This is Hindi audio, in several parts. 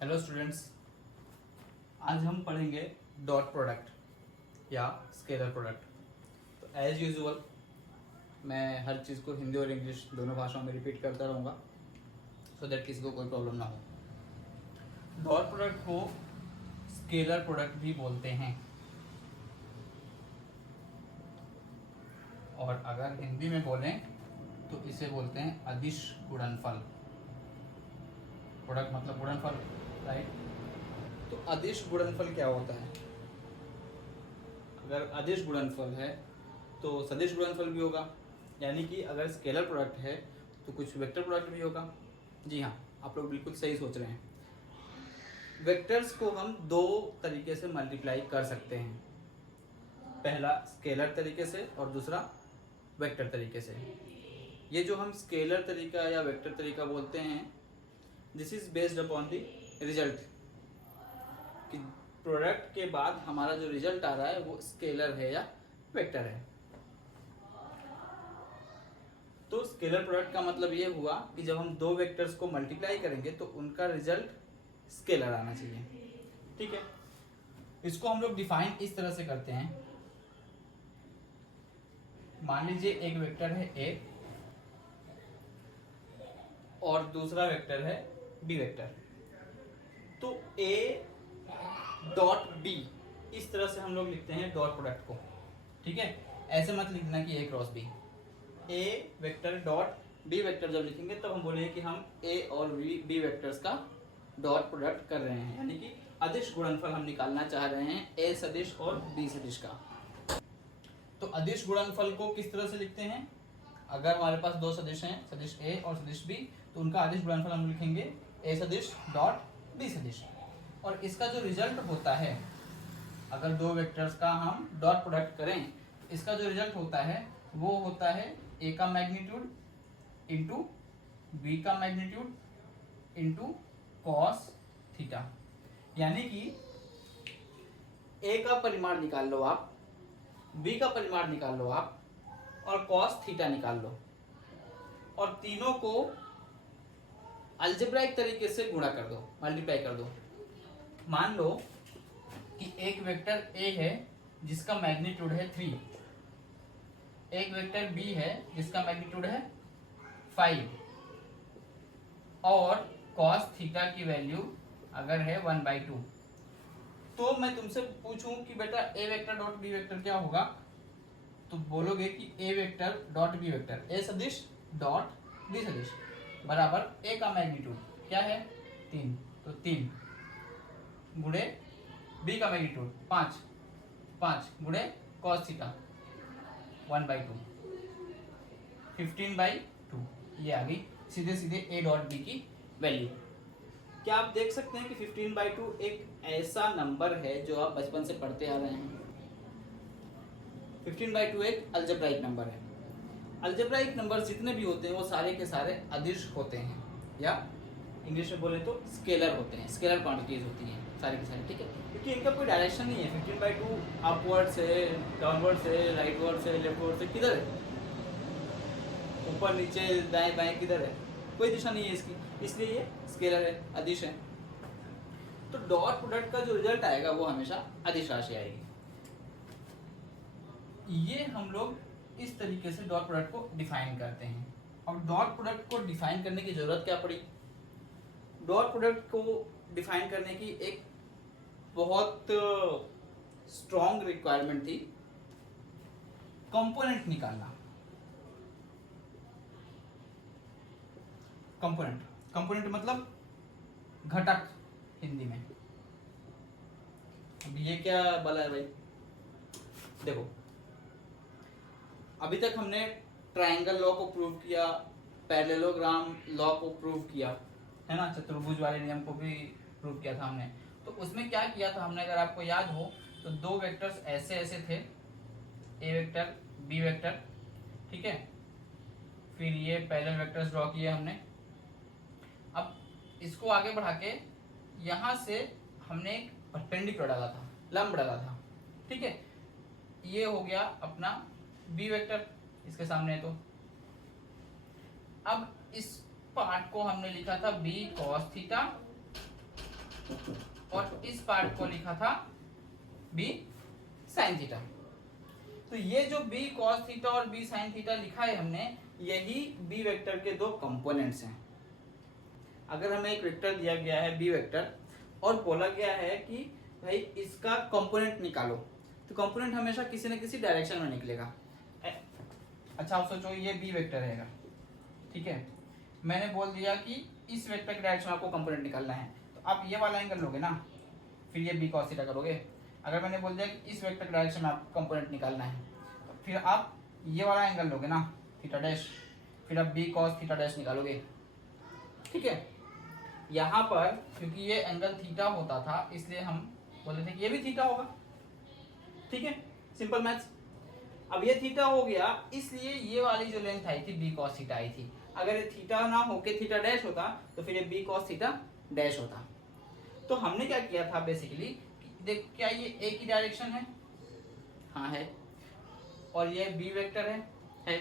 हेलो स्टूडेंट्स, आज हम पढ़ेंगे डॉट प्रोडक्ट या स्केलर प्रोडक्ट। तो एज यूजुअल मैं हर चीज़ को हिंदी और इंग्लिश दोनों भाषाओं में रिपीट करता रहूँगा सो दैट किसी को कोई प्रॉब्लम ना हो। डॉट प्रोडक्ट को स्केलर प्रोडक्ट भी बोलते हैं और अगर हिंदी में बोलें तो इसे बोलते हैं अदिश गुणनफल। प्रोडक्ट मतलब गुणनफल, राइट। तो अदिश गुणनफल क्या होता है? अगर अदिश गुणनफल है तो सदिश गुणनफल भी होगा, यानी कि अगर स्केलर प्रोडक्ट है तो कुछ वेक्टर प्रोडक्ट भी होगा। जी हाँ, आप लोग बिल्कुल सही सोच रहे हैं। वेक्टर्स को हम दो तरीके से मल्टीप्लाई कर सकते हैं, पहला स्केलर तरीके से और दूसरा वेक्टर तरीके से। ये जो हम स्केलर तरीका या वेक्टर तरीका बोलते हैं, this is based upon the result, कि प्रोडक्ट के बाद हमारा जो रिजल्ट आ रहा है वो स्केलर है या वेक्टर है। तो स्केलर प्रोडक्ट का मतलब ये हुआ कि जब हम दो वेक्टर्स को मल्टीप्लाई करेंगे तो उनका रिजल्ट स्केलर आना चाहिए। ठीक है, इसको हम लोग डिफाइन इस तरह से करते हैं। मान लीजिए एक वेक्टर है ए और दूसरा वेक्टर है बी वेक्टर। तो ए डॉट बी, इस तरह से हम लोग लिखते हैं डॉट प्रोडक्ट को। ठीक है, ऐसे मत लिखना कि ए क्रॉस बी। ए वेक्टर डॉट बी वेक्टर जब लिखेंगे तब हम बोलेंगे कि हम ए और बी वेक्टर्स का डॉट प्रोडक्ट कर रहे हैं, यानी कि अदिश गुणनफल हम निकालना चाह रहे हैं ए सदिश और बी सदिश का। तो अदिश गुणनफल को किस तरह से लिखते हैं? अगर हमारे पास दो सदिश हैं, सदिश ए और सदिश बी, तो उनका अदिश गुणनफल हम लिखेंगे ए सदिश डॉट बी सदिश। और इसका जो रिजल्ट होता है, अगर दो वेक्टर्स का हम डॉट प्रोडक्ट करें, इसका जो रिजल्ट होता है वो होता है ए का मैग्नीट्यूड इंटू बी का मैग्नीट्यूड इंटू कॉस थीटा। यानी कि ए का परिमाण निकाल लो आप, बी का परिमाण निकाल लो आप और कॉस थीटा निकाल लो, और तीनों को अलजेब्राइक तरीके से गुणा कर दो, मल्टीप्लाई कर दो। मान लो कि एक वेक्टर ए है जिसका मैग्नीट्यूड है 3, एक वेक्टर बी है जिसका मैग्नीट्यूड है 5 और cos थीटा की वैल्यू अगर है 1/2। तो मैं तुमसे पूछूं कि बेटा ए वेक्टर डॉट बी वेक्टर क्या होगा, तो बोलोगे कि ए vector dot b vector, a सदिश डॉट बी सदिश बराबर ए का मैग्नीट्यूड क्या है 3, तो 3 गुणे बी का मैग्नीट्यूड 5 गुणे cos थीटा 1/2, 15/2। ये आ गई सीधे सीधे ए डॉट बी की वैल्यू। क्या आप देख सकते हैं कि 15/2 एक ऐसा नंबर है जो आप बचपन से पढ़ते आ रहे हैं। 15/2 एक अलजेब्राइक नंबर है। अलजेब्राइक नंबर जितने भी होते हैं वो सारे के सारे अदिश होते हैं, या इंग्लिश में बोले तो स्केलर होते हैं, स्केलर क्वांटिटीज होती हैं सारी की सारी। ठीक है, क्योंकि इनका कोई डायरेक्शन नहीं है। 15/2 अपवर्ड से, डाउनवर्ड से, राइटवर्ड से, लेफ्टवर्ड से, किधर है, ऊपर नीचे दाएं बाएं किधर है, कोई दिशा नहीं है इसकी, इसलिए ये स्केलर है, अदिश है। तो डॉट प्रोडक्ट का जो रिजल्ट आएगा वो हमेशा अदिश राशि आएगी। ये हम लोग इस तरीके से डॉट प्रोडक्ट को डिफाइन करते हैं। अब डॉट प्रोडक्ट को डिफाइन करने की जरूरत क्या पड़ी? डॉट प्रोडक्ट को डिफाइन करने की एक बहुत स्ट्रॉन्ग रिक्वायरमेंट थी, कंपोनेंट निकालना। कंपोनेंट मतलब घटक हिंदी में। अब ये क्या बोला है भाई? देखो, अभी तक हमने ट्रायंगल लॉ को प्रूव किया, पैरेललोग्राम लॉ को प्रूव किया, है ना, चतुर्भुज वाले नियम को भी प्रूव किया था हमने। तो उसमें क्या किया था हमने, अगर आपको याद हो तो दो वेक्टर्स ऐसे ऐसे थे, ए वेक्टर बी वेक्टर। ठीक है, फिर ये पैरेलल वेक्टर्स ड्रॉ किए हमने। अब इसको आगे बढ़ा के यहां से हमने एक परपेंडिकुलर डाला था, लंब डाला था। ठीक है, ये हो गया अपना बी वेक्टर इसके सामने। तो अब इस पार्ट को हमने लिखा था बी कॉस थीटा और इस पार्ट को लिखा था b sin थीटा। तो ये जो b cos थीटा और b sin थीटा लिखा है हमने, यही b वेक्टर के दो कंपोनेंट्स हैं। अगर हमें एक वेक्टर दिया गया है b वेक्टर और बोला गया है कि भाई इसका कंपोनेंट निकालो, तो कंपोनेंट हमेशा किसी न किसी डायरेक्शन में निकलेगा। अच्छा आप सोचो ये b वेक्टर रहेगा, ठीक है, मैंने बोल दिया कि इस वेक्टर के डायरेक्शन में आपको कंपोनेंट निकालना है, तो आप ये वाला एंगल लोगे ना, फिर ये b cos थीटा करोगे। अगर मैंने बोल दिया कि इस वेक्टर के डायरेक्शन में आपको कंपोनेंट निकालना है, तो फिर आप ये वाला एंगल लोगे ना थीटा डैश, फिर आप b cos थीटा डैश निकालोगे, ठीक है। यहाँ पर क्योंकि ये एंगल थीटा होता था इसलिए हम बोले थे कि ये भी थीटा होगा, ठीक है, सिंपल मैथ्स। अब ये थीटा हो गया, इसलिए ये वाली जो लेंथ आई थी b cos थीटा आई थी। अगर ये थीटा ना होके थीटा डैश होता तो फिर ये b cos थीटा डैश होता। तो हमने क्या किया था बेसिकली, देख क्या ये a की डायरेक्शन है, हाँ है, और ये b वेक्टर है।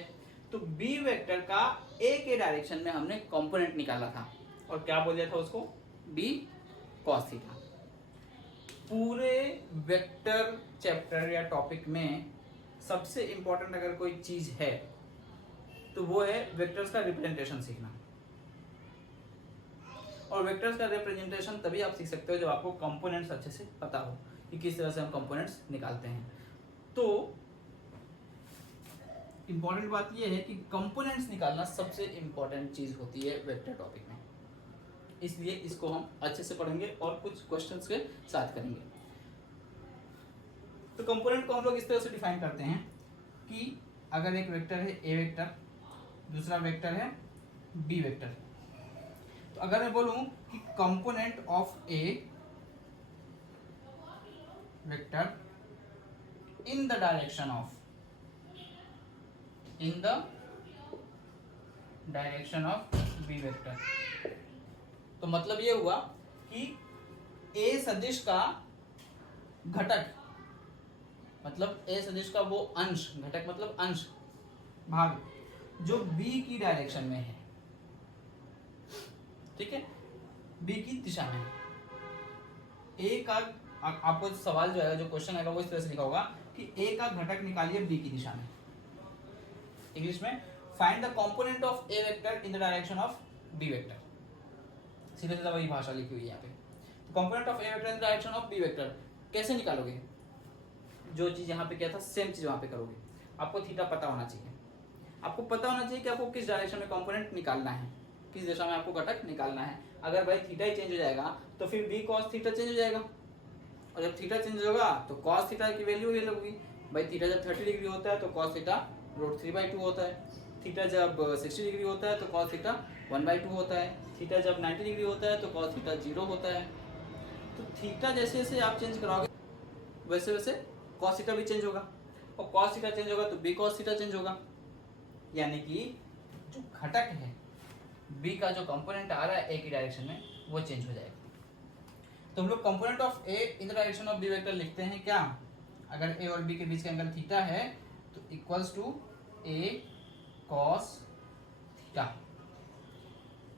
तो b वेक्टर का a के डायरेक्शन में हमने कंपोनेंट निकाला था और क्या बोल दिया था उसको, b cos थीटा। पूरे वेक्टर चैप्टर या टॉपिक में सबसे इंपॉर्टेंट अगर कोई चीज है तो वो है वेक्टर्स का रिप्रेजेंटेशन सीखना। और वेक्टर्स का रिप्रेजेंटेशन तभी आप सीख सकते हो जब आपको कंपोनेंट्स अच्छे से पता हो कि किस तरह से हम कंपोनेंट्स निकालते हैं। तो इंपॉर्टेंट बात यह है कि कंपोनेंट्स निकालना सबसे इंपॉर्टेंट चीज होती है वेक्टर टॉपिक में, इसलिए इसको हम अच्छे से पढ़ेंगे और कुछ क्वेश्चंस के साथ करेंगे। तो कंपोनेंट को हम लोग इस तरह से डिफाइन करते हैं कि अगर एक वेक्टर है a वेक्टर, दूसरा वेक्टर है b वेक्टर, तो अगर मैं बोलूं कि component of a vector in the direction of b vector, तो मतलब ये हुआ कि a सदिश का घटक, मतलब a सदिश का वो अंश, घटक मतलब अंश, भाग, जो b की डायरेक्शन में है, ठीक है, b की दिशा में। a का आपको सवाल जो है, जो क्वेश्चन आएगा वो इस तरह से लिखा होगा कि a का घटक निकालिए b की दिशा में। इंग्लिश में find the component of a vector in the direction of b vector, सीधे सीधा वही भाषा लिखी हुई है यहाँ पे। तो component of a vector in the direction of b vector कैसे निकालोगे, जो चीज यहाँ पे किया था सेम चीज वहां पे करोगे। आपको थीटा पता होना चाहिए, आपको पता होना चाहिए कि आपको किस डायरेक्शन में कंपोनेंट निकालना है, किस दिशा में आपको घटक निकालना है। अगर भाई थीटा ही चेंज हो जाएगा तो फिर b cos थीटा चेंज हो जाएगा, और जब थीटा चेंज होगा तो cos थीटा की वैल्यू ये होगी। भाई थीटा जब 30 डिग्री होता है तो cos थीटा √3/2 होता है, थीटा जब 60 डिग्री होता है तो cos थीटा 1/2 होता है, थीटा जब 90 डिग्री होता है तो cos थीटा 0 होता है। तो थीटा जैसे जैसे आप चेंज कराओगे वैसे वैसे cos थीटा भी चेंज होगा, और cos थीटा चेंज होगा तो b cos थीटा चेंज होगा, यानी कि जो घटक है b का, जो कंपोनेंट आ रहा है a की डायरेक्शन में, वो चेंज हो जाएगा। तो हम लोग component of a in the direction of b vector लिखते हैं क्या, अगर a और b के बीच का एंगल थीटा है तो equals to a cos theta,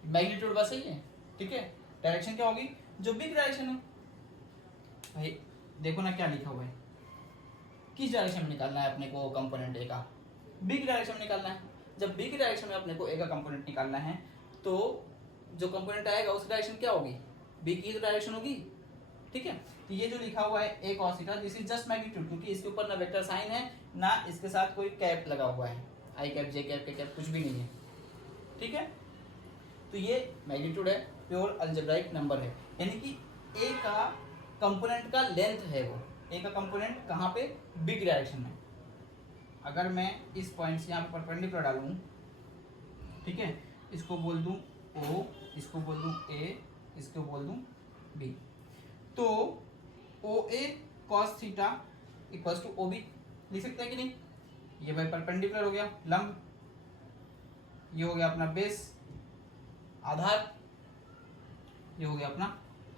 magnitude बस सही है, ठीक है। डायरेक्शन क्या होगी, जो b की डायरेक्शन है। भाई देखो ना क्या लिखा हुआ है, किस डायरेक्शन में निकालना है अपने को कंपोनेंट a का, b की डायरेक्शन में निकालना है। जब b की डायरेक्शन में अपने को a का कंपोनेंट निकालना है तो जो कंपोनेंट आएगा उसकी डायरेक्शन क्या होगी, b की तो डायरेक्शन होगी, ठीक है। तो ये जो लिखा हुआ है a cos theta, this is just magnitude, क्योंकि इसके ऊपर ना वेक्टर साइन है ना इसके साथ कोई कैप लगा हुआ है, आई कैप जे कैप के कैप कुछ भी नहीं है, ठीक है। तो ये मैग्नीट्यूड है, प्योर अलजेब्राइक नंबर है, यानी कि a का कंपोनेंट का लेंथ है वो, a का कंपोनेंट कहाँ पे, b की डायरेक्शन में। अगर मैं इस पॉइंट से यहाँ पे परपेंडिकुलर डालूं, ठीक है, इसको बोल दूं o, इसको बोल दूं a, इसको बोल दूं b, तो OA cos theta equals to OB लिख सकते हैं कि नहीं। ये भाई परपेंडिकुलर हो गया, लंब, ये हो गया अपना बेस आधार, ये हो गया अपना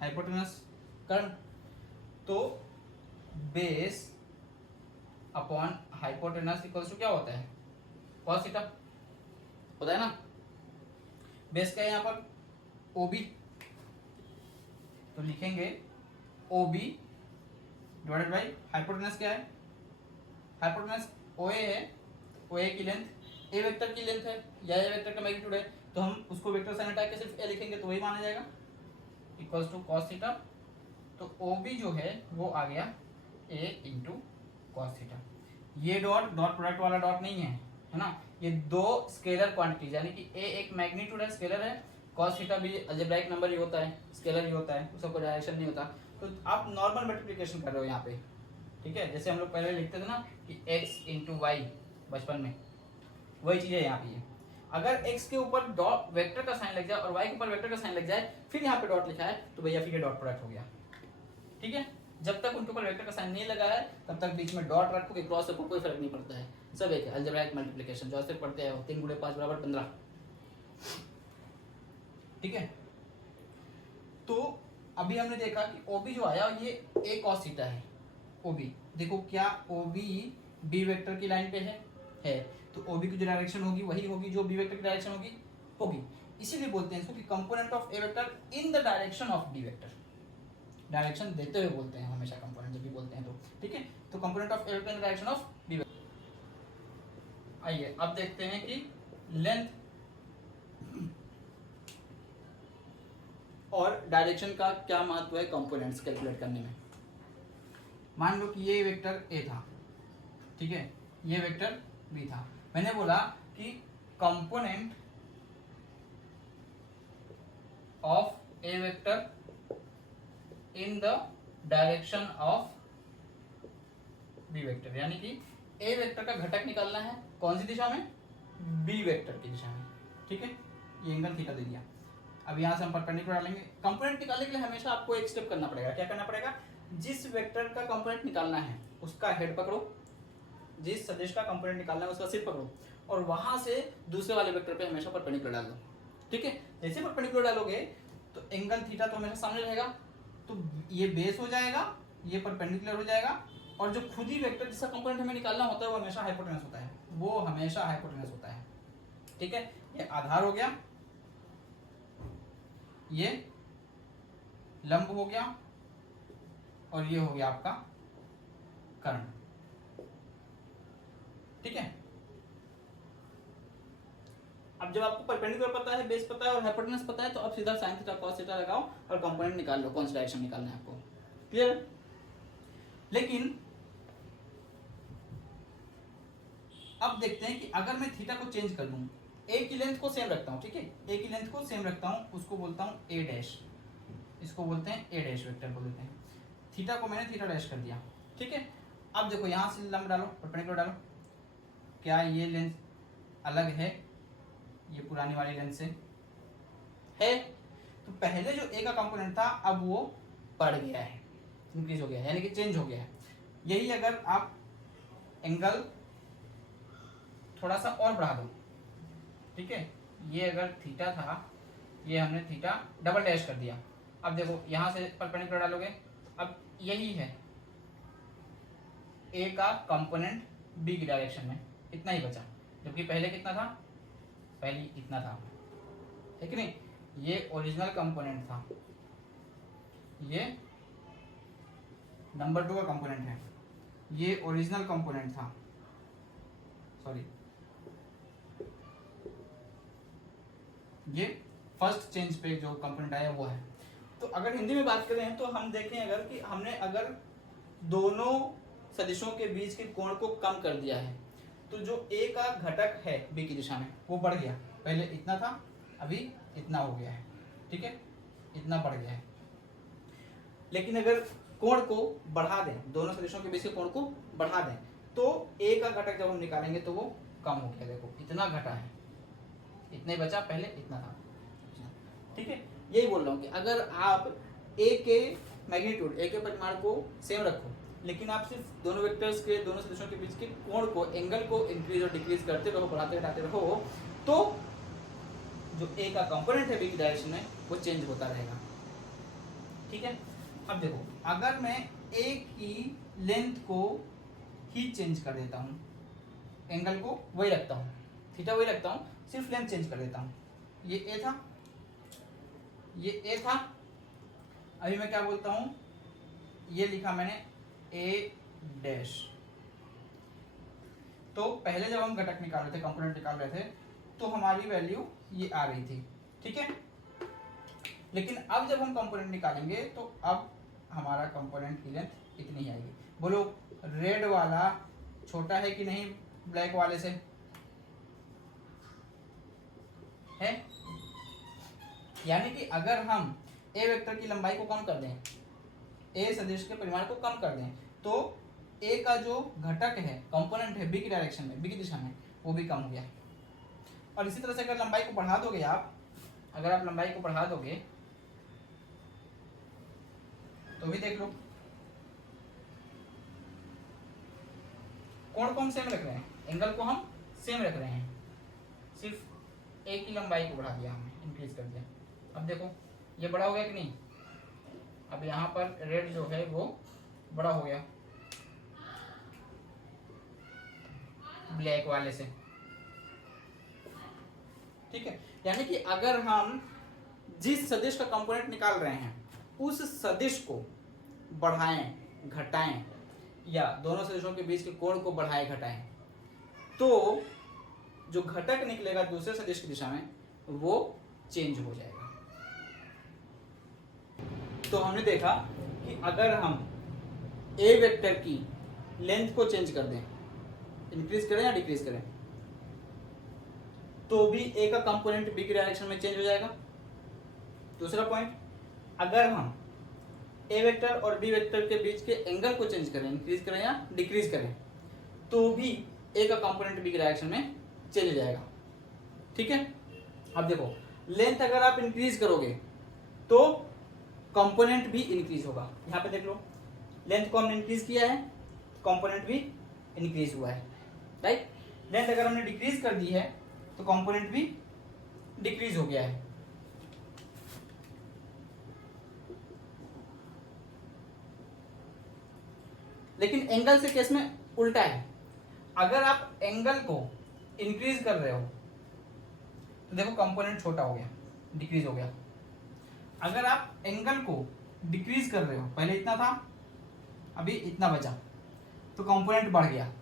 हाइपोटेनस कर्ण। तो base upon hypotenuse equals to क्या होता है, cos थीटा होता है ना। बेस क्या है यहाँ पर, OB, तो लिखेंगे O B divided by hypotenuse क्या है, हाइपोटेनस ओ ए है, ओ ए की लेंथ ए वेक्टर की लेंथ है या ए वेक्टर का मैग्नीट्यूड है, तो हम उसको वेक्टर साइन हटा के सिर्फ ए लिखेंगे तो वही माना जाएगा, इक्वल्स टू कॉस थीटा। तो ओ बी जो है वो आ गया ए इंटू कॉस थीटा। ये डॉट डॉट प्रोडक्ट वाला डॉट नहीं है ना, ये दो स्केलर क्वांटिटीज, यानी कि ए एक मैग्नीट्यूड है, स्केलर है, कॉस थीटा भी अलजेब्राइक नंबर ही होता है, स्केलर ही होता है, उसका कोई डायरेक्शन नहीं होता। तो आप नॉर्मल मल्टीप्लिकेशन कर रहे हो यहाँ पे, ठीक है, जैसे हम लोग पहले लिखते थे ना कि x इंटू वाई बचपन में, वही चीज़ है यहाँ पे। ये अगर x के ऊपर डॉट वेक्टर का साइन लग जाए और y के ऊपर वेक्टर का साइन लग जाए फिर यहाँ पे डॉट लिखा है तो भैया फिर ये डॉट प्रोडक्ट हो गया, ठीक है। जब तक उनके ऊपर वेक्टर का साइन नहीं लगा है तब तक बीच में डॉट रखो कि क्रॉस रखो कोई फर्क नहीं पड़ता है, सब एक है। अलजेब्राइक मल्टीप्लिकेशन जो आज तक पढ़ते हैं 3 × 5 = 15, ठीक है। तो अभी हमने देखा कि OB जो आया ये a cos थीटा है। OB देखो क्या OB B वेक्टर की लाइन पे है, तो OB की जो डायरेक्शन होगी वही होगी जो B वेक्टर की डायरेक्शन होगी। इसीलिए बोलते हैं इसको कि component of A vector in the direction of B vector, direction देते हुए बोलते हैं हमेशा कंपोनेंट जब भी बोलते हैं तो, ठीक है। तो component of A vector in the direction of B vector. आइए अब देखते हैं कि लेंथ और डायरेक्शन का क्या महत्व है कंपोनेंट्स कैलकुलेट करने में। मान लो कि ये वेक्टर A था, ठीक है, ये वेक्टर B था। मैंने बोला कि component of A vector in the direction of B vector, यानी कि A वेक्टर का घटक निकालना है कौन सी दिशा में, B वेक्टर की दिशा में, ठीक है। ये एंगल थीटा दे दिया। अब यहाँ से हम परपेंडिकुलर डालेंगे। कंपोनेंट निकालने के लिए हमेशा आपको एक स्टेप करना पड़ेगा। क्या करना पड़ेगा, जिस वेक्टर का कंपोनेंट निकालना है उसका हेड पकड़ो, जिस सदिश का कंपोनेंट निकालना है उसका सिर पकड़ो और वहां से दूसरे वाले वेक्टर पे हमेशा परपेंडिकुलर डाल दो, ठीक है। जैसे परपेंडिकुलर डालोगे तो एंगल थीटा तो हमेशा सामने रहेगा, तो ये बेस हो जाएगा, ये परपेंडिकुलर हो जाएगा, और जो खुद ही वेक्टर जिसका कंपोनेंट हमें निकालना होता है वो हमेशा हाइपोटेनस होता है, वो हमेशा हाइपोटेनस होता है, ठीक है। ये आधार हो गया, ये लंब हो गया और ये हो गया आपका कर्ण, ठीक है। अब जब आपको परपेंडिकुलर पता है, बेस पता है और हाइपोटेनस पता है तो अब सीधा साइन थीटा कॉस थीटा लगाओ और कंपोनेंट निकाल लो कौन सा डायरेक्शन निकालना है आपको, क्लियर। लेकिन अब देखते हैं कि अगर मैं थीटा को चेंज कर दूं, ए की लेंथ को सेम रखता हूं, ठीक है, ए की लेंथ को सेम रखता हूं, उसको बोलता हूं ए डैश, इसको बोलते हैं ए डैश वेक्टर बोल देते हैं। थीटा को मैंने थीटा डैश कर दिया, ठीक है। अब देखो यहां से लंब डालो, परपेंडिकुलर डालो, क्या ये लेंथ अलग है ये पुरानी वाली लेंथ से है, तो पहले जो ए का कंपोनेंट था अब वो बढ़ गया है, इंक्रीज हो गया है, यानी कि चेंज हो गया है। यही अगर आप एंगल थोड़ा सा और बढ़ा दो, ठीक है, ये अगर थीटा था ये हमने थीटा डबल डैश कर दिया। अब देखो यहां से परपेंडिकुलर डालोगे, अब यही है ए का कंपोनेंट बी की डायरेक्शन में, इतना ही बचा, जबकि पहले कितना था, पहले इतना था, है कि नहीं। ये ओरिजिनल कंपोनेंट था, ये नंबर 2 का कंपोनेंट है, ये ओरिजिनल कंपोनेंट था, सॉरी ये फर्स्ट चेंज पे जो कंपोनेंट आया वो है। तो अगर हिंदी में बात करें तो हम देखें अगर कि हमने अगर दोनों सदिशों के बीच के कोण को कम कर दिया है तो जो ए का घटक है बी की दिशा में वो बढ़ गया, पहले इतना था अभी इतना हो गया है, ठीक है, इतना बढ़ गया है। लेकिन अगर कोण को बढ़ा दें, दोनों सदिशों के बीच के कोण को बढ़ा दें तो ए का घटक जब हम निकालेंगे तो वो कम हो गया, देखो इतना घटा है, इतना ही बचा, पहले इतना था, ठीक है। यही बोल रहा हूँ कि अगर आप ए के मैग्नीट्यूड, ए के परिमाण को सेम रखो लेकिन आप सिर्फ दोनों वेक्टर्स के, दोनों सदिशों के बीच के कोण को, एंगल को इंक्रीज और डिक्रीज करते रहो, बढ़ाते घटाते रहो, तो जो ए का कंपोनेंट है बी की डायरेक्शन में वो चेंज होता रहेगा, ठीक है। अब देखो अगर मैं ए की लेंथ को ही चेंज कर देता हूँ, एंगल को वही रखता हूँ, थीटा वही रखता हूँ, सिर्फ लेंथ चेंज कर देता हूँ, ये ए था, ये ए था, अभी मैं क्या बोलता हूँ, ये लिखा मैंने ए डैश। तो पहले जब हम घटक निकाल रहे थे, कंपोनेंट निकाल रहे थे, तो हमारी वैल्यू ये आ रही थी, ठीक है। लेकिन अब जब हम कंपोनेंट निकालेंगे तो अब हमारा कंपोनेंट की लेंथ इतनी ही आएगी। बोलो रेड वाला छोटा है कि नहीं ब्लैक वाले से? है। यानी कि अगर हम ए वेक्टर की लंबाई को कम कर दें, ए सदिश के परिमाण को कम कर दें, तो ए का जो घटक है, कंपोनेंट है, बी की डायरेक्शन में, बी की दिशा में, वो भी कम हो गया। और इसी तरह से अगर लंबाई को बढ़ा दोगे आप, अगर आप लंबाई को बढ़ा दोगे तो भी देख लो, कोण को हम सेम रख रहे हैं, एंगल को हम सेम रख रहे हैं, सिर्फ ए की लंबाई को बढ़ा दिया हमने, इंक्रीज कर दिया। अब देखो ये बड़ा हो गया कि नहीं? अब यहाँ पर रेड जो है वो बड़ा हो गया ब्लैक वाले से, ठीक है। यानी कि अगर हम जिस सदिश का कंपोनेंट निकाल रहे हैं उस सदिश को बढ़ाएं घटाएं, या दोनों सदिशों के बीच के कोण को बढ़ाएं घटाएं, तो जो घटक निकलेगा दूसरे सदिश की दिशा में वो चेंज हो जाएगा। तो हमने देखा कि अगर हम ए वेक्टर की लेंथ को चेंज कर दें, इंक्रीज करें या डिक्रीज करें, तो भी ए का कंपोनेंट बी की डायरेक्शन में चेंज हो जाएगा। दूसरा पॉइंट, अगर हम ए वेक्टर और बी वेक्टर के बीच के एंगल को चेंज करें, इंक्रीज करें या डिक्रीज करें, तो भी ए का कंपोनेंट बी की डायरेक्शन में चेंज हो जाएगा, ठीक है। अब देखो लेंथ अगर आप इंक्रीज करोगे तो कंपोनेंट भी इंक्रीज होगा। यहाँ पे देख लो, लेंथ को हमने इंक्रीज किया है, कंपोनेंट भी इंक्रीज हुआ है, राइट। लेंथ अगर हमने डिक्रीज कर दी है तो कंपोनेंट भी डिक्रीज हो गया है। लेकिन एंगल से केस में उल्टा है। अगर आप एंगल को इंक्रीज कर रहे हो तो देखो कंपोनेंट छोटा हो गया, डिक्रीज हो गया। अगर आप एंगल को डिक्रीज कर रहे हो, पहले इतना था अभी इतना बचा, तो कंपोनेंट बढ़ गया।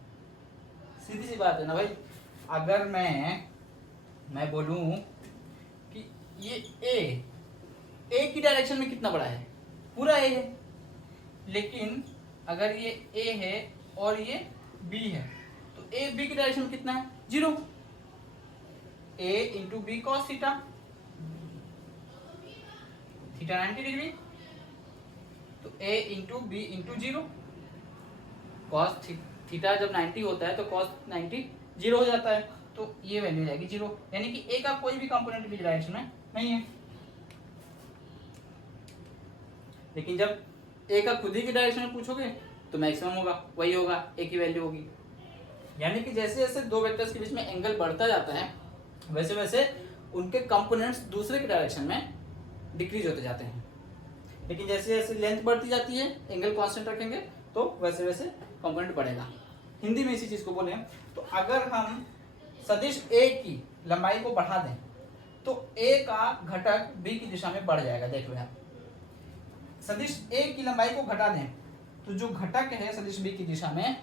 सीधी सी बात है ना भाई। अगर मैं बोलूं कि ये ए की डायरेक्शन में कितना बड़ा है, पूरा ए है, लेकिन अगर ये ए है और ये बी है तो ए बी की डायरेक्शन में कितना है, 0। A into b cos theta, theta 90 degree, तो a into b into 0, cos theta जब 90 होता है तो कॉस 90 0 हो जाता है, तो ये वैल्यू जाएगी 0। यानी कि ए का कोई भी कंपोनेंट बी डायरेक्शन में नहीं है। लेकिन जब ए का खुद ही की डायरेक्शन में पूछोगे तो मैक्सिमम होगा, वही होगा, ए की वैल्यू होगी। यानी कि जैसे जैसे दो वेक्टर्स के बीच में एंगल बढ़ता जाता है वैसे वैसे उनके कंपोनेंट्स दूसरे के डायरेक्शन में डिक्रीज होते जाते हैं। लेकिन जैसे जैसे लेंथ बढ़ती जाती है, एंगल कांस्टेंट रखेंगे तो वैसे वैसे कंपोनेंट बढ़ेगा। हिंदी में इसी चीज को बोले तो अगर हम सदिश ए की लंबाई को बढ़ा दें तो ए का घटक बी की दिशा में बढ़ जाएगा। देख लो यहाँ, सदिश ए की लंबाई को घटा दें तो जो घटक है सदिश बी की दिशा में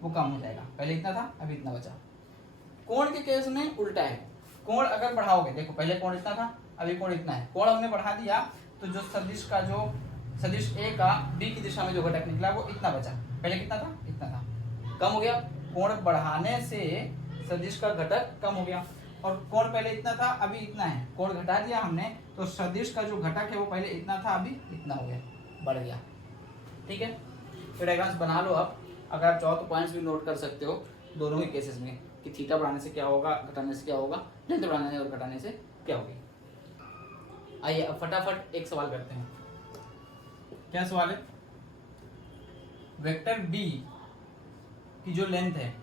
वो कम हो जाएगा। पहले इतना था अभी इतना बचा। कोण के केस में उल्टा है। कोण अगर बढ़ाओगे, देखो पहले कोण इतना था अभी कोण इतना है, कोण हमने बढ़ा दिया तो जो सदिश ए का बी की दिशा में जो घटक निकला वो इतना बचा। पहले कितना था, इतना था, कम हो गया। कोण बढ़ाने से सदिश का घटक कम हो गया। और कोण पहले इतना था अभी इतना है, कोण घटा दिया हमने तो सदिश का जो घटक है वो पहले इतना था अभी इतना हो गया, बढ़ गया। ठीक है, तो डायग्राम्स बना लो आप। अगर आप चाहो तो पॉइंट्स भी नोट कर सकते हो दोनों ही केसेस में कि थीटा बढ़ाने से क्या होगा, घटाने से क्या होगा, लेंथ बढ़ाने और घटाने से क्या होगी। आइए अब फटाफट एक सवाल करते हैं। क्या सवाल है? वेक्टर बी की जो लेंथ है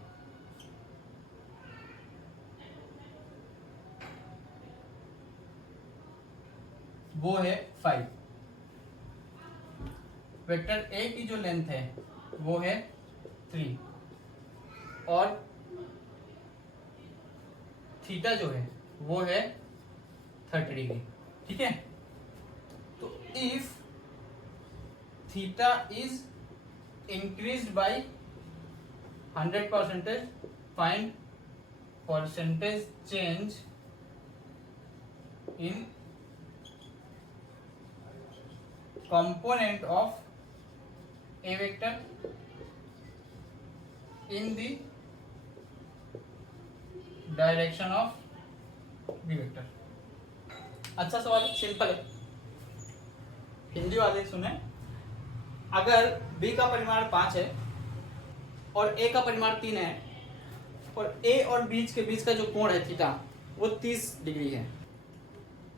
वो है 5, वेक्टर ए की जो लेंथ है वो है 3 और थीटा जो है वो है 30 डिग्री। ठीक है, तो if theta is increased by 100%, find percentage change in component of A vector in the direction of B vector। अच्छा सवाल है, सिंपल है। हिंदी वाले सुने, अगर B का परिमाण 5 है और A का परिमाण 3 है और A और बीच के बीच का जो कोण है थीटा वो 30 डिग्री है,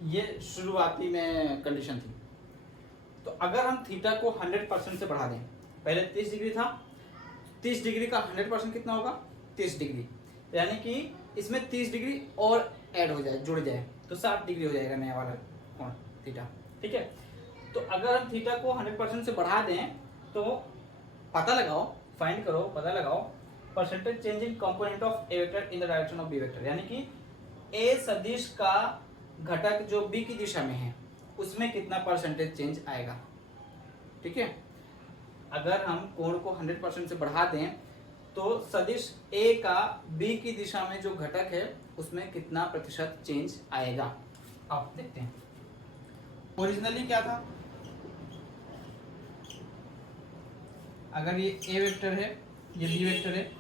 ये शुरुआती में कंडीशन थी। तो अगर हम थीटा को 100% से बढ़ा दें, पहले 30 डिग्री था, 30 डिग्री का 100% कितना होगा 30 डिग्री, यानी कि इसमें 30 डिग्री और ऐड हो जाए, जुड़ जाए, तो 60 डिग्री हो जाएगा नया वाला कोण थीटा। ठीक है, तो अगर हम थीटा को 100% से बढ़ा दें तो पता लगाओ, फाइंड करो, पता लगाओ percentage change in component of A vector in the direction of B vector, यानी कि ए सदिश का घटक जो बी की दिशा में है उसमें कितना परसेंटेज चेंज आएगा। ठीक है, अगर हम कोण को 100% से बढ़ा दें तो सदिश ए का बी की दिशा में जो घटक है उसमें कितना प्रतिशत चेंज आएगा, आप देखते हैं। ओरिजिनली क्या था, अगर ये ए वेक्टर है, ये बी वेक्टर है,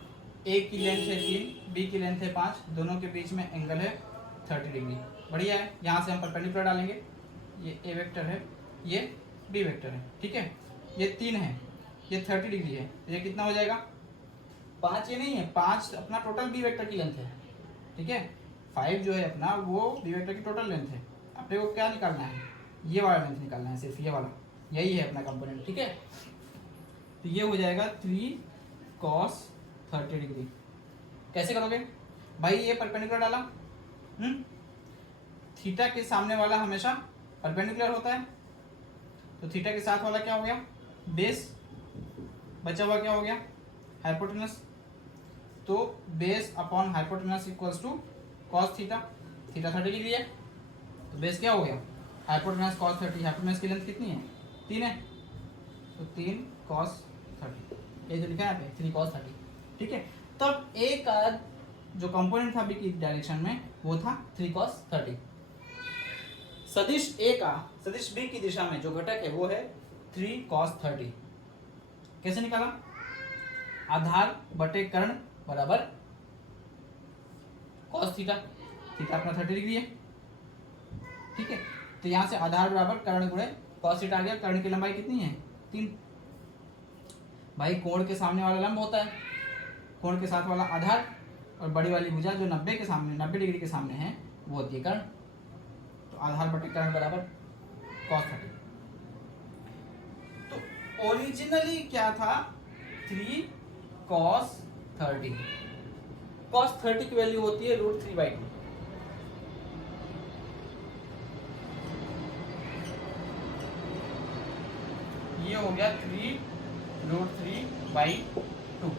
ए की लेंथ है 3, बी की लेंथ है 5, दोनों के बीच में एंगल है 30 डिग्री, बढ़िया है। यहाँ से हम परपेंडिकुलर डालेंगे, ये ए वेक्टर है, ये बी वेक्टर है। ठीक है, ये 3 है, ये 30 डिग्री है, ये कितना हो जाएगा 5, ये नहीं है 5 अपना टोटल बी वेक्टर की लेंथ है। ठीक है, 5 जो है अपना वो बी वेक्टर की टोटल लेंथ है। अपने को क्या निकालना है, ये वाला लेंथ निकालना है, सिर्फ ये वाला, यही है अपना कंपोनेंट। ठीक है, तो ये हो जाएगा 3 cos 30 डिग्री। कैसे करोगे भाई, ये परपेंडिकुलर डाला, थीटा के सामने वाला हमेशा परपेंडिकुलर होता है, तो थीटा के साथ वाला क्या हो गया बेस, बचा हुआ क्या हो गया हाइपोटेनस, तो base upon hypotenuse equals to cos theta, theta 30 degree है तो बेस क्या हो गया हाइपोटेनस कॉस 30, हाइपोटेनस की लेंथ कितनी है 3 है, तो 3 cos 30, ये जो लिखा है यहाँ पे 3 cos 30। ठीक है, तब ए का जो कंपोनेंट था बी की डायरेक्शन में वो था 3 cos 30। सदिश ए का सदिश बी की दिशा में जो घटक है वो है 3 cos 30। कैसे निकाला, आधार बटे कर्ण बराबर cos थीटा, थीटा अपना 30 डिग्री है। ठीक है, तो यहाँ से आधार बराबर कर्ण गुणे cos थीटा आ गया। कर्ण की लंबाई कितनी है 3, भाई कोण के सामने वाला लंब होता है, कोण के साथ वाला आधार, और बड़ी वाली भुजा जो 90 के सामने 90 डिग्री के सामने है वो होती है कर्ण, तो आधार बटे कर्ण बराबर cos 30। तो ओरिजिनली क्या था 3 cos 30, cos 30 की वैल्यू होती है √3/2। ये हो गया 3√3/2,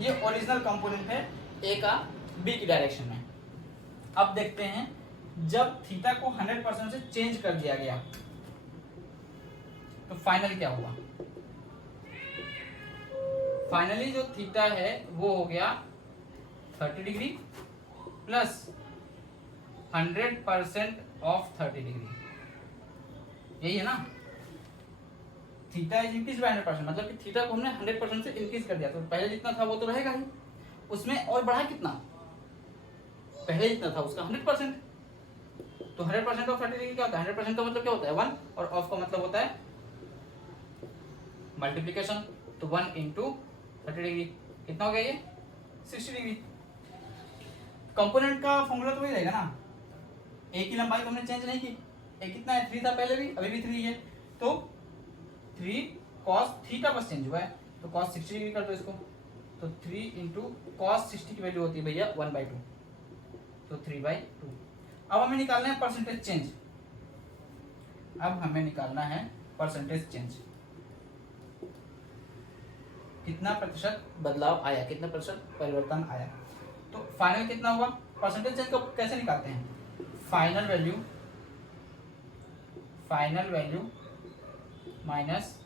ये ओरिजिनल कंपोनेंट है ए का बी की डायरेक्शन में। अब देखते हैं जब थीटा को 100% से चेंज कर दिया गया तो फाइनली क्या हुआ। फाइनली जो थीटा है वो हो गया 30 डिग्री प्लस 100% ऑफ 30 डिग्री, यही है ना। थीटा इज इंक्रीज बाय 100%, मतलब कि थीटा को हमने 100% से इंक्रीज कर दिया, तो पहले जितना था वो तो रहेगा ही, उसमें और बढ़ा कितना, पहले जितना था उसका 100%, तो 100% ऑफ 30 डिग्री क्या होता है, 100% का मतलब क्या होता है 1, और ऑफ का मतलब होता है मल्टीप्लीकेशन, तो 1 इंटू 30 डिग्री कितना हो गया ये 60 डिग्री। कंपोनेंट का फॉर्मूला तो वही रहेगा ना, ए की लंबाई तो हमने चेंज नहीं की, ए कितना है 3 था पहले भी, अभी भी 3 है, तो 3 cos थीटा बस चेंज हुआ है, तो cos 60 डिग्री कर दो इसको, तो 3 इंटू cos 60 की वैल्यू होती है भैया 1/2, तो 3/2। अब हमें निकालना है परसेंटेज चेंज, अब हमें निकालना है परसेंटेज चेंज, कितना प्रतिशत बदलाव आया, कितना प्रतिशत परिवर्तन आया। तो फाइनल कितना हुआ, परसेंटेज चेंज को कैसे निकालते हैं, final value minus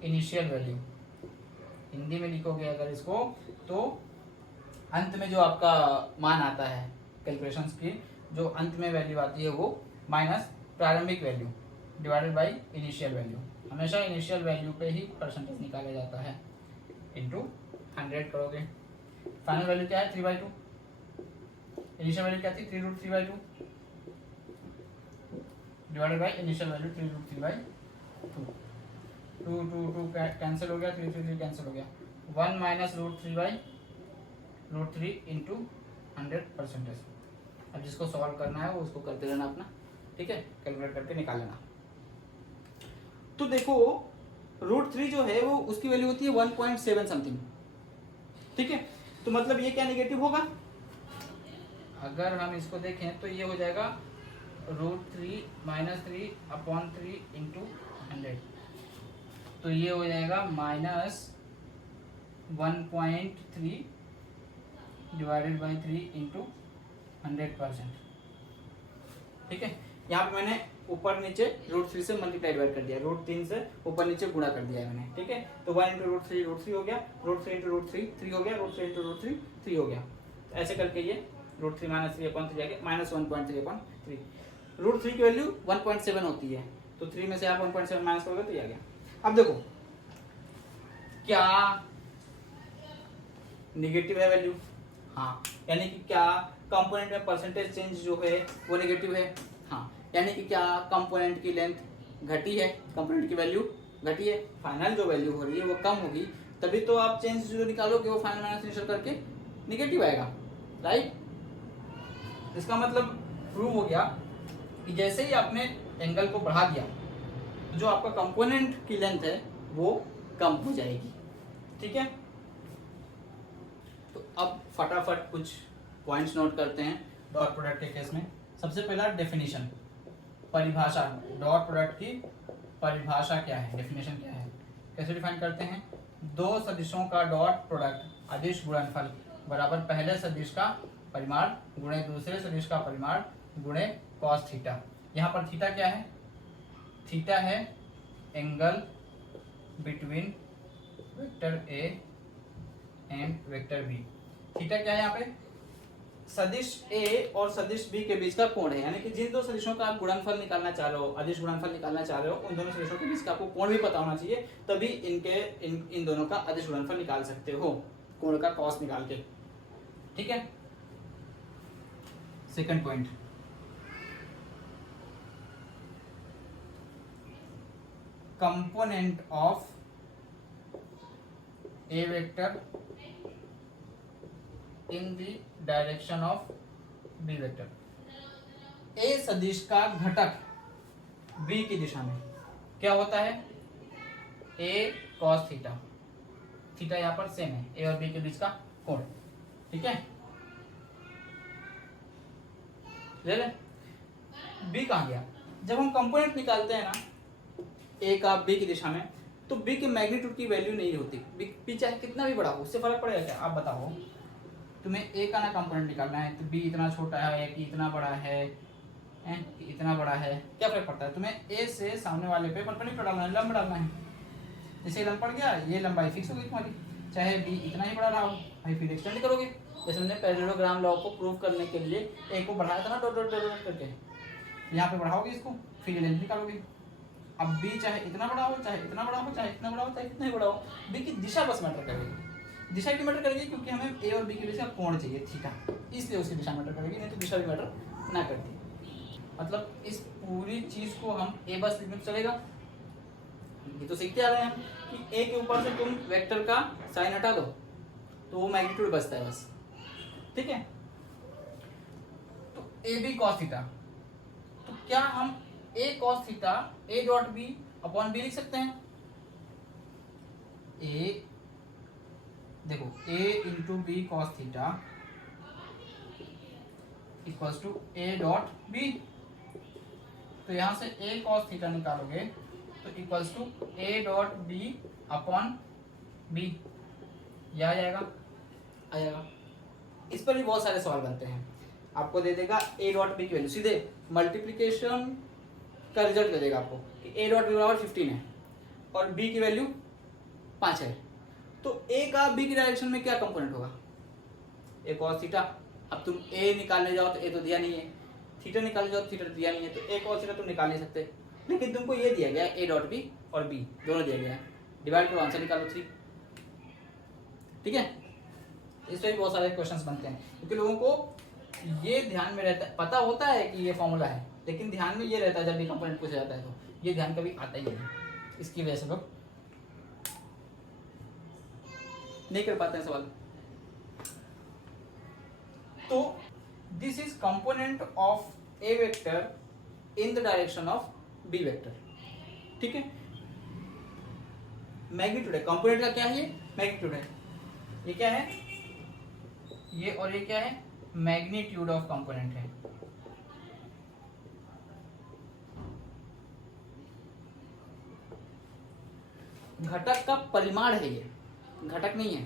initial value, Hindi में लिखोगे अगर इसको तो अंत में जो आपका मान आता है कैलकुलेशंस की, जो अंत में वैल्यू आती है वो माइनस प्रारंभिक value divided by initial value. हमेशा इनिशियल वैल्यू पे ही परसेंटेज निकाला जाता है, इंटू 100 करोगे। फाइनल वैल्यू क्या है 3/2, इनिशियल वैल्यू क्या थी 3√3/2 divided by initial value 3√3/2। 2 2 2 cancel हो गया, 3 3 3 कैंसिल हो गया, 1 माइनस √3/√3 इंटू 100%। अब जिसको सॉल्व करना है वो उसको करते रहना अपना, ठीक है, कैलकुलेट करके निकाल लेना। तो देखो √3 जो है वो उसकी वैल्यू होती है 1.7 समथिंग, ठीक है। तो मतलब ये क्या नेगेटिव होगा, अगर हम इसको देखें तो ये हो जाएगा √3 - 3/3 इंटू 100, तो ये हो जाएगा -1.3 डिवाइडेड बाई 3 इंटू 100%, ठीक है। यहाँ पे मैंने ऊपर नीचे √3 से मल्टीप्लाई डिवाइड कर दिया, √3 से ऊपर नीचे गुणा कर दिया है मैंने, ठीक है। तो 1 इंटू √3 हो गया, √3 इंटू √3 3 हो गया, √3 इंटू √3 3 हो गया। तो ऐसे करके ये √3 - 3/3 आ गया, -1.3/3। √3 की वैल्यू 1.7 होती है, तो 3 में से आप 1.7 माइनस करोगे तो ये आ गया। अब देखो क्या निगेटिव है वैल्यू, हाँ, यानी कि क्या कंपोनेंट में परसेंटेज चेंज जो है वो नेगेटिव है, हाँ, यानी कि क्या कंपोनेंट की लेंथ घटी है, कंपोनेंट की वैल्यू घटी है, फाइनल जो वैल्यू हो रही है वो कम होगी, तभी तो आप चेंज जो निकालोगे वो फाइनल माइनस इनिशियल करके नेगेटिव आएगा, राइट। इसका मतलब प्रूव हो गया कि जैसे ही आपने एंगल को बढ़ा दिया जो आपका कंपोनेंट की लेंथ है वो कम हो जाएगी, ठीक है। तो अब फटाफट कुछ पॉइंट्स नोट करते हैं डॉट प्रोडक्ट के केस में। सबसे पहला डेफिनेशन, परिभाषा, डॉट प्रोडक्ट की परिभाषा क्या है, डेफिनेशन क्या है, कैसे डिफाइन करते हैं। दो सदिशों का डॉट प्रोडक्ट अदिश गुणनफल बराबर पहले सदिश का परिमाण गुणे दूसरे सदिश का परिमाण गुणे कॉस थीटा। यहाँ पर थीटा क्या है, थीटा है angle between vector A and vector B. Theta क्या है यहाँ पे, सदिश ए और सदिश बी के बीच का कोण है, यानी कि जिन दो सदिशों का आप गुणनफल निकालना चाह रहे हो, अदिश गुणनफल निकालना चाह रहे हो, उन दोनों सदिशों के बीच का आपको कोण भी पता होना चाहिए, तभी इन दोनों का अदिश गुणनफल निकाल सकते हो, कोण का कॉस निकाल के, ठीक है। Second point, component of A vector in the direction of B vector. A सदिश का घटक बी की दिशा में क्या होता है, ए कॉस थीटा, थीटा यहाँ पर सेम है, ए और बी के बीच का कोण, ठीक है। ले ले, बी कहाँ गया, जब हम कंपोनेंट निकालते हैं ना ए का बी की दिशा में, तो बी के मैग्नीट्यूड की वैल्यू नहीं होती, बी चाहे कितना भी बड़ा हो उससे फर्क पड़ेगा क्या, आप बताओ। तुम्हें ए का ना कंपोनेंट निकालना है तो बी इतना छोटा है कि इतना बड़ा है, इतना बड़ा है, क्या फर्क पड़ता है, तुम्हें ए से सामने वाले पे परपेंडिकुलर डालना है, लंब डालना है। जैसे लंब पड़ गया, ये लंबाई फिक्स हो गई तुम्हारी, चाहे बी इतना ही बड़ा रहा हो, भाई फिर एक्सटेंड करोगे। जैसे हमने पैरेललोग्राम लॉ को प्रूव करने के लिए ए को बढ़ाया था ना डॉट डॉट डॉट करके, यहाँ पे बढ़ाओगे इसको, फिर लेंथ निकालोगे। अब बी चाहे इतना बड़ा हो, चाहे इतना बड़ा हो, चाहे इतना बड़ा हो, चाहे कितना ही बड़ा हो, बी की दिशा बस मैटर करेगी, दिशा की मैटर करेगी, क्योंकि हमें ए और बी के बीच का कोण चाहिए थीटा, इसलिए उसकी दिशा मैटर करेगी, नहीं तो दिशा भी मैटर ना करती। मतलब इस पूरी चीज को हम ए बस लिखने चलेगा, ये तो सीखते आ रहे हैं हम कि ए के ऊपर से तुम वेक्टर का साइन हटा दो तो वो मैग्नीट्यूड बचता है बस, ठीक है। तो ए बी कॉस थीटा, तो क्या हम a cos theta a dot b upon b लिख सकते हैं। ए देखो a into b cos theta equals to a dot b, तो यहां से ए कॉस थीटा निकालोगे तो equals to a dot b upon b, यह आ जाएगा। इस पर भी बहुत सारे सवाल बनते हैं, आपको दे देगा ए डॉट बी की वैल्यू, सीधे मल्टीप्लिकेशन का रिजल्ट दे देगा आपको कि ए डॉट बी बराबर 15 है और बी की वैल्यू 5 है। तो ए का बी की डायरेक्शन में क्या कंपोनेंट होगा? ए cos थीटा। अब तुम ए निकालने जाओ तो ए तो दिया नहीं है, थीटा निकालने जाओ तो थीटा दिया नहीं है, तो ए cos थीटा तुम निकाल नहीं सकते, लेकिन तुमको ये दिया गया है ए डॉट बी और बी दोनों दिया गया है, डिवाइड करो आंसर निकालो 3। ठीक है, इस पे भी बहुत सारे क्वेश्चंस बनते हैं, क्योंकि लोगों को ये ध्यान में रहता है, पता होता है कि ये फॉर्मूला है, लेकिन ध्यान में ये रहता है जब भी कंपोनेंट पूछा जाता है तो ये ध्यान कभी आता ही नहीं, इसकी वजह से लोग नहीं कर पाते हैं सवाल। तो this is component of A vector in the direction of B vector. ठीक है, मैग्नीट्यूड है कंपोनेंट का, क्या है ये? मैग्नीट्यूड है। ये क्या है? ये और ये क्या है? मैग्नीट्यूड ऑफ कंपोनेंट है। घटक का परिमाण है ये, घटक नहीं है,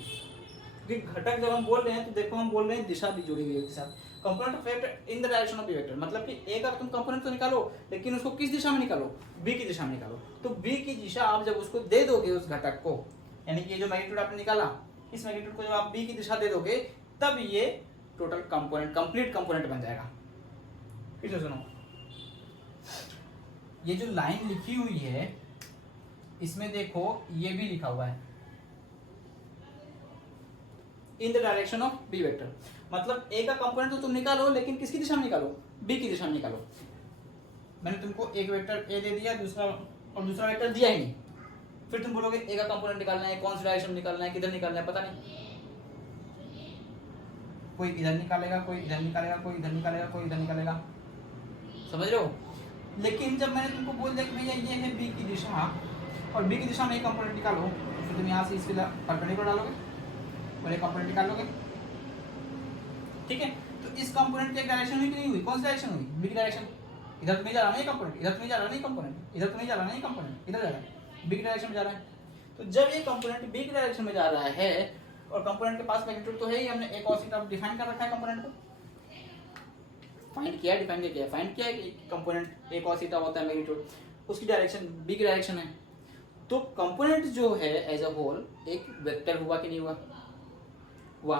क्योंकि घटक जब हम बोल रहे हैं तो देखो हम बोल रहे हैं दिशा भी जुड़ी हुई है उसके साथ। Component of vector in the direction of B vector, मतलब कि ए का तुम कंपोनेंट तो निकालो, लेकिन उसको किस दिशा में निकालो? बी की दिशा में निकालो। तो बी की दिशा आप जब उसको दे दोगे उस घटक को, यानी कि ये जो मैग्नीट्यूड आपने निकाला, इस मैग्नीट्यूड को जब आप बी की दिशा दे दोगे, तब ये टोटल कंपोनेंट, कंप्लीट कंपोनेंट बन जाएगा। फिर से सुनो, ये जो लाइन लिखी हुई है इसमें देखो ये भी लिखा हुआ है in the direction of B vector, मतलब ए का कंपोनेंट तो तुम निकालो, लेकिन किसकी दिशा में निकालो? बी की दिशा में निकालो। मैंने तुमको एक वेक्टर ए दे दिया, दूसरा और दूसरा वेक्टर दिया ही नहीं, फिर तुम बोलोगे ए का कंपोनेंट निकालना है, कौन सी डायरेक्शन में निकालना है, किधर निकालना है, पता नहीं। कोई इधर निकालेगा, कोई इधर निकालेगा, कोई इधर निकालेगा, कोई इधर निकालेगा, समझ रहे हो? लेकिन जब मैंने तुमको बोल दिया कि भैया ये है बी की दिशा और बी की दिशा में एक कंपोनेंट निकालो, फिर तुम यहाँ से इसके परपेंडिकुलर डालोगे और एक कंपोनेंट निकालोगे। ठीक है, तो इस कंपोनेंट की एक डायरेक्शन हुई कि नहीं हुई? कौन सी डायरेक्शन हुई? बी की डायरेक्शन। इधर तो नहीं जा रहा नहीं कंपोनेंट, इधर तो नहीं जा रहा नहीं कंपोनेंट, इधर तो नहीं जा रहा नहीं कंपोनेंट, इधर जा रहा है, बी की डायरेक्शन में जा रहा है। तो जब ये कंपोनेंट बी की डायरेक्शन में जा रहा है और कंपोनेंट के पास मैग्नीट्यूड तो है ही, हमने एक cos थीटा डिफाइन कर रखा है, कंपोनेंट को फाइंड किया, डिफाइन किया, फाइंड किया कि कंपोनेंट एक cos थीटा होता है, मैग्नीट्यूड उसकी डायरेक्शन बी की डायरेक्शन है। तो कंपोनेंट जो है एज अ होल एक वेक्टर हुआ कि नहीं हुआ? हुआ।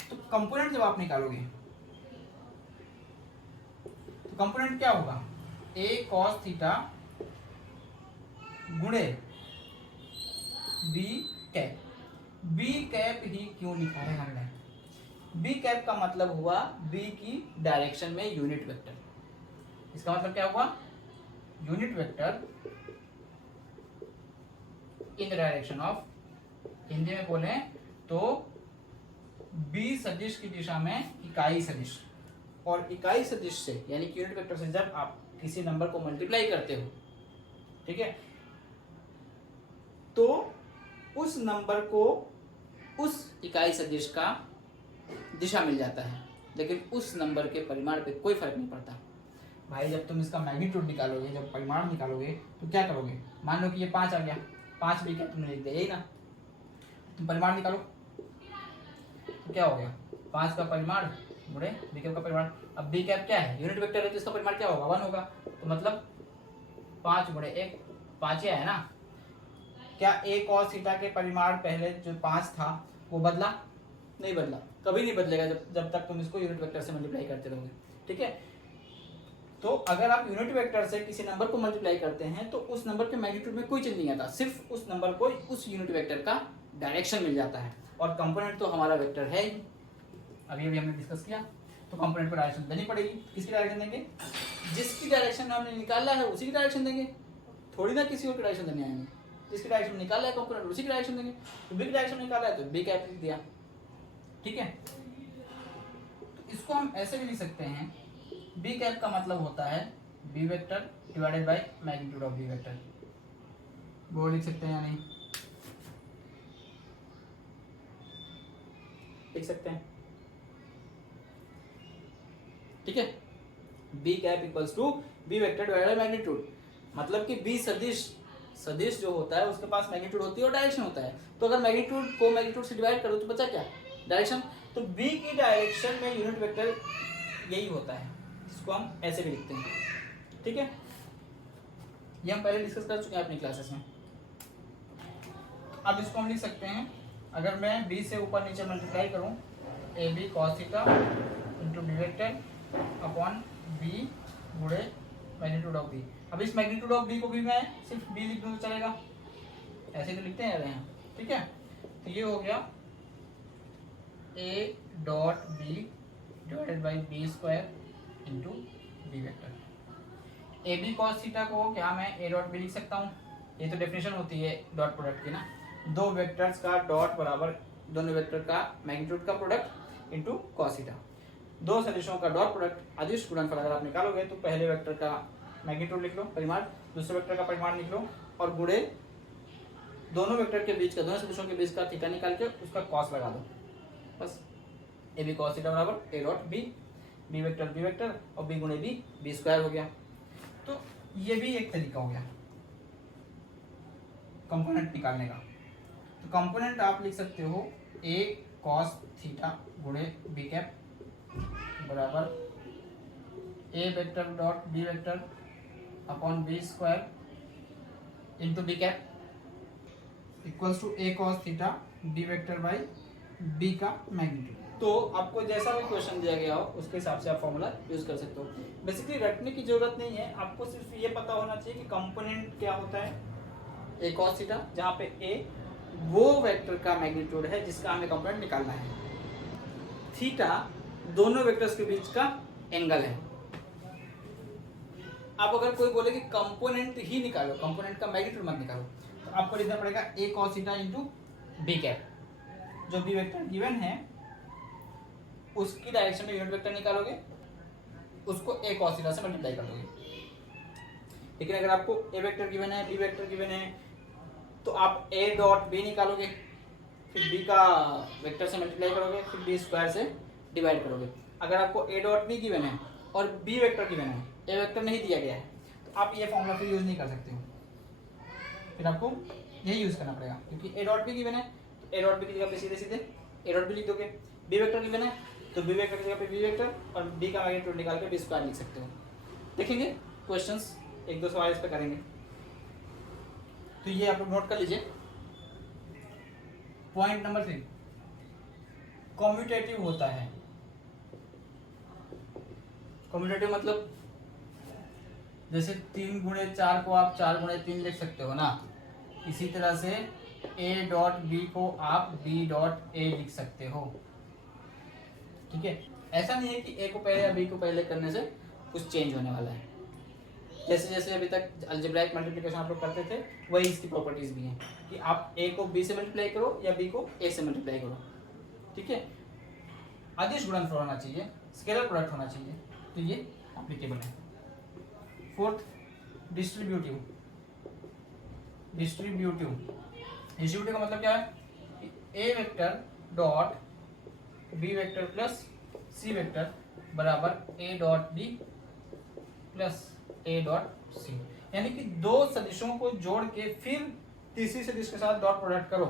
तो कंपोनेंट जब आप निकालोगे तो कंपोनेंट क्या होगा? a cos थीटा गुणे b कैप। b कैप ही क्यों लिखा है हमने? b कैप का मतलब हुआ b की डायरेक्शन में यूनिट वेक्टर। इसका मतलब क्या हुआ? Unit vector in the direction of, Hindi में बोले तो बी सदिश की दिशा में इकाई सदिश, और इकाई सदिश से यानी कि यूनिट वेक्टर से जब आप किसी नंबर को मल्टीप्लाई करते हो, ठीक है, तो उस नंबर को उस इकाई सदिश का दिशा मिल जाता है, लेकिन उस नंबर के परिमाण पे कोई फर्क नहीं पड़ता। भाई जब तुम इसका मैग्नीट्यूड निकालोगे, जब परिमाण निकालोगे तो क्या करोगे? मान लो कि ये 5 आ गया, 5 बी कैप तुमने लिख दिया, यही ना? तुम परिमाण निकालो तो क्या हो गया? 5 का परिमाण गुणे बी कैप का परिमाण। अब बी कैप क्या है? यूनिट वेक्टर है, तो इसका परिमाण क्या होगा? 1 होगा। तो मतलब 5 गुणे 1, 5 ही है ना? क्या a cos थीटा के परिमाण पहले जो 5 था वो बदला? नहीं बदला, कभी नहीं बदलेगा जब तक तुम इसको यूनिट वेक्टर से मल्टीप्लाई करते रहोगे। ठीक है, तो अगर आप यूनिट वेक्टर से किसी नंबर को मल्टीप्लाई करते हैं तो उस नंबर के मैग्नीट्यूड में कोई चेंज नहीं आता, सिर्फ उस नंबर को उस यूनिट वेक्टर का डायरेक्शन मिल जाता है, और कंपोनेंट तो हमारा वेक्टर है ही, अभी हमने डिस्कस किया। तो कंपोनेंट को डायरेक्शन देनी पड़ेगी। किसकी डायरेक्शन देंगे? जिसकी डायरेक्शन हमने निकाला है उसी की डायरेक्शन देंगे, थोड़ी ना किसी और की डायरेक्शन देने आएंगे। जिसकी डायरेक्शन निकाला है कंपोनेंट उसी की डायरेक्शन देंगे। तो बी की डायरेक्शन निकाला है तो बी कैप लिख दिया। ठीक है, तो इसको हम ऐसे भी लिख सकते हैं, बी कैप का मतलब होता है B vector divided by magnitude of B vector. वो लिख सकते हैं या नहीं? लिख सकते हैं। ठीक है, B cap equals to B vector divided by magnitude, मतलब कि बी सदिश, सदिश जो होता है उसके पास मैग्नीट्यूड होती है और डायरेक्शन होता है। तो अगर मैग्नीट्यूड को मैग्नीट्यूड से डिवाइड करो तो बचा क्या? डायरेक्शन। तो बी की डायरेक्शन में यूनिट वेक्टर यही होता है, इसको हम ऐसे भी लिखते हैं। ठीक है, ये हम पहले डिस्कस कर चुके हैं अपनी क्लासेस में। अब इसको हम लिख सकते हैं, अगर मैं बी से ऊपर नीचे मल्टीप्लाई करूं, A B cos theta into B vector upon B गुणे मैग्नीट्यूड ऑफ बी। अब इस मैग्नीट्यूड ऑफ बी को भी मैं सिर्फ बी लिख दूं तो चलेगा, ऐसे तो लिखते हैं यहाँ, ठीक है। तो ये हो गया A dot B divided by B square into B vector. A B cos theta को क्या मैं ए डॉट बी लिख सकता हूँ, ये तो डेफिनेशन होती है डॉट प्रोडक्ट की ना, दो वेक्टर्स का डॉट बराबर दोनों वेक्टर का मैग्नीट्यूड का प्रोडक्ट इंटू कॉस थीटा। दो सदिशों का डॉट प्रोडक्ट अदिश गुणनफल अगर आप निकालोगे तो पहले वेक्टर का मैग्नीट्यूड लिख लो परिमाण, दूसरे वेक्टर का परिमाण लिख लो और गुणे दोनों वेक्टर के बीच का, दोनों सदिशों के बीच का थीटा निकाल के उसका कॉस लगा दो, बस। ए बी कॉस थीटा बराबर ए डॉट बी, बी वेक्टर और बी गुणे बी, बी स्क्वायर हो गया। तो ये भी एक तरीका हो गया कंपोनेंट निकालने का। तो कंपोनेंट आप लिख सकते हो ए कॉस थीटा गुणे बी कैप बराबर a vector dot b vector upon b square into b cap equals to a cos theta d vector by b का मैग्नीट्यूड। तो आपको जैसा भी क्वेश्चन दिया गया हो उसके हिसाब से आप फॉर्मूला यूज कर सकते हो। बेसिकली रटने की जरूरत नहीं है, आपको सिर्फ ये पता होना चाहिए कि कंपोनेंट क्या होता है ए कॉस थीटा, जहाँ पे ए वो वेक्टर का मैग्नीट्यूड है जिसका हमें कंपोनेंट निकालना है, थीटा दोनों वेक्टर्स के बीच का एंगल है। आप अगर कोई बोले कि कंपोनेंट ही निकालो, कंपोनेंट का मैग्नीट्यूड मत निकालो, तो आपको लिखना पड़ेगा a cos theta into b cap. जो बी वेक्टर गिवन है उसकी डायरेक्शन में यूनिट वेक्टर निकालोगे, उसको ए कॉस थीटा से मल्टीप्लाई कर दोगे। लेकिन अगर आपको ए वेक्टर गिवन है, बी वेक्टर गिवन है, तो आप ए डॉट बी निकालोगे, फिर बी का वेक्टर से मल्टीप्लाई करोगे, फिर बी स्क्वायर से डिवाइड करोगे। अगर आपको ए डॉट बी गिवन है और बी वेक्टर गिवन है, ए वेक्टर नहीं दिया गया है, तो आप ये फॉर्मूला फिर यूज नहीं कर सकते हो, फिर आपको यही यूज करना पड़ेगा। क्योंकि ए डॉट बी गिवन है तो ए डॉट बी की जगह पे सीधे सीधे ए डॉट बी लिख दोगे, बी वेक्टर गिवन है तो बी वेक्टर की जगह पे बी वेक्टर और बी का मैग्नीट्यूड निकाल के बी स्क्वायर लिख सकते हो। देखेंगे क्वेश्चंस, एक दो सवाल इस पे करेंगे, तो ये आप लोग नोट कर लीजिए। पॉइंट नंबर 3 कॉम्यूटेटिव होता है। कॉम्यूटेटिव मतलब जैसे 3 गुणे 4 को आप 4 गुणे 3 लिख सकते हो ना, इसी तरह से a डॉट बी को आप b डॉट a लिख सकते हो, ठीक है। ऐसा नहीं है कि a को पहले या b को पहले करने से कुछ चेंज होने वाला है। जैसे जैसे अभी तक अलजेब्राइक मल्टीप्लिकेशन आप लोग करते थे, वही इसकी प्रॉपर्टीज भी हैं कि आप a को b से मल्टीप्लाई करो या b को a से मल्टीप्लाई करो, ठीक है। अदिश गुणनफल होना चाहिए, स्केलर प्रोडक्ट होना चाहिए, तो ये एप्लीकेबल है। फोर्थ डिस्ट्रीब्यूटिव का मतलब क्या है, a vector dot b vector plus c vector बराबर ए dot b plus a dot c, यानी कि दो सदिशों को जोड़ के फिर तीसरी सदिश के साथ डॉट प्रोडक्ट करो,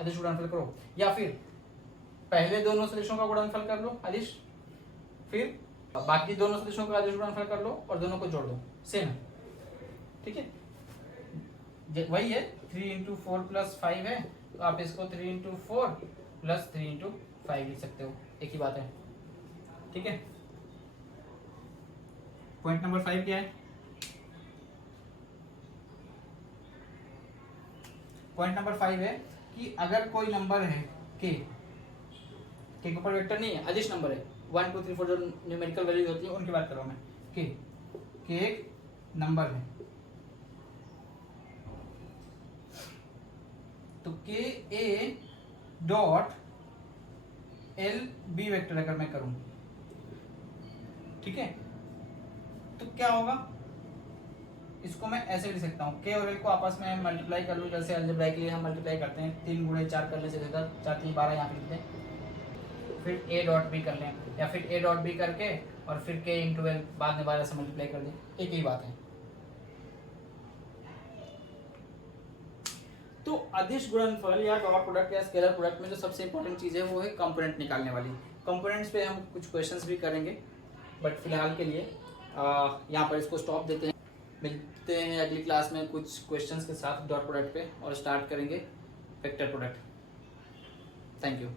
अदिश गुणनफल करो, या फिर पहले दोनों सदिशों का गुणनफल कर लो अदिश, फिर बाकी दोनों सदिशों का अदिश गुणनफल कर लो और दोनों को जोड़ दो, सेम है, ठीक है। वही है 3 इंटू 4 प्लस 5 है, तो आप इसको 3 इंटू 4 प्लस 3 इंटू 5 लिख सकते हो, एक ही बात है, ठीक है। पॉइंट नंबर 5 क्या है, पॉइंट नंबर 5 है कि अगर कोई नंबर है के के ऊपर वेक्टर नहीं है, अदिश नंबर है, 1 2 3 4 जो न्यूमेरिकल वैल्यूज होती है उनकी बात कर रहा हूं मैं, के एक नंबर है, तो के A dot L B vector अगर मैं करूं, ठीक है, तो क्या होगा, इसको मैं ऐसे लिख सकता हूँ, के और एल को आपस में मल्टीप्लाई कर लूँ, जैसे अलजेब्रा के लिए हम मल्टीप्लाई करते हैं, 3 गुणे 4 करने से देता 4 3 12 यहाँ पे लिखते हैं, फिर ए डॉट बी कर लें, या फिर ए डॉट बी करके और फिर के इंटू एल बाद में 12 से मल्टीप्लाई कर दें, एक ही बात है। तो अदिश गुणनफल या डॉट प्रोडक्ट या स्केलर प्रोडक्ट में जो सबसे इंपॉर्टेंट चीज है वो है कंपोनेंट निकालने वाली। कंपोनेंट्स पे हम कुछ क्वेश्चंस भी करेंगे, बट फिलहाल के लिए यहाँ पर इसको स्टॉप देते हैं। मिलते हैं अगली क्लास में कुछ क्वेश्चंस के साथ डॉट प्रोडक्ट पे, और स्टार्ट करेंगे वेक्टर प्रोडक्ट। Thank you.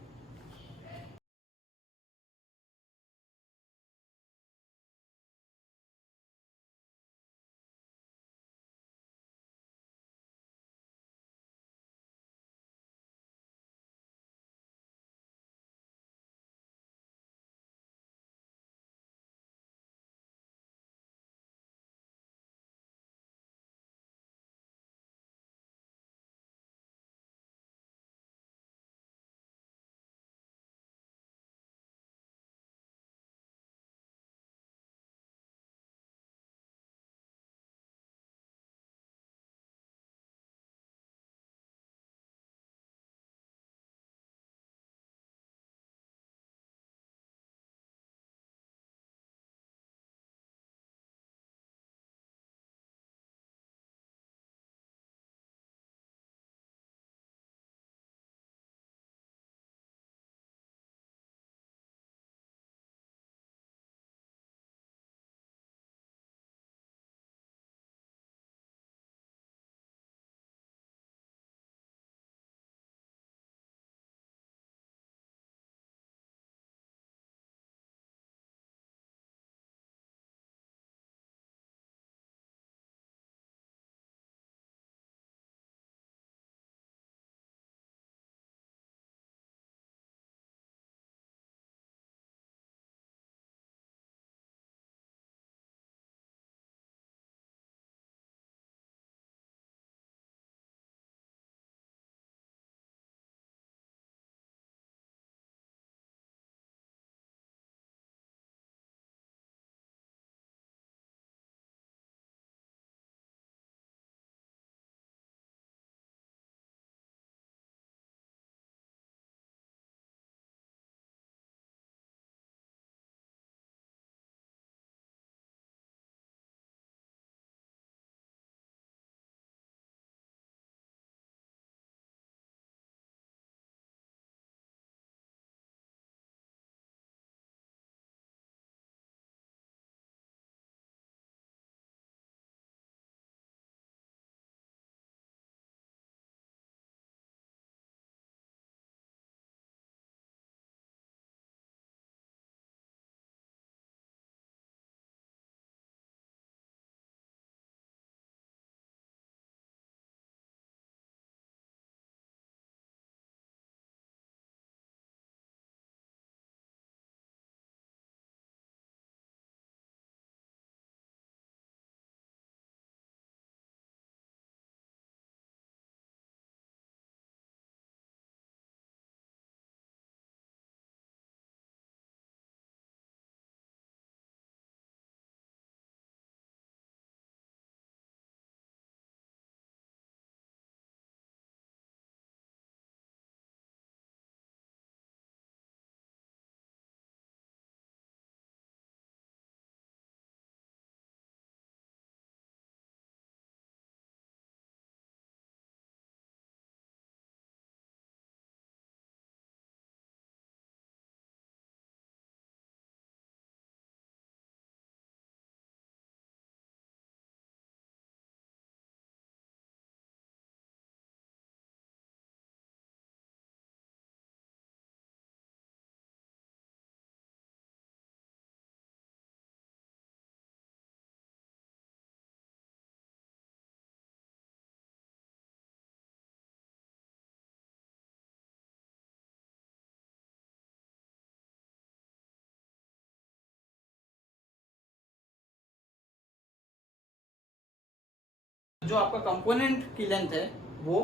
जो आपका कंपोनेंट की लेंथ है वो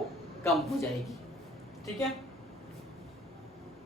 कम हो जाएगी। ठीक है।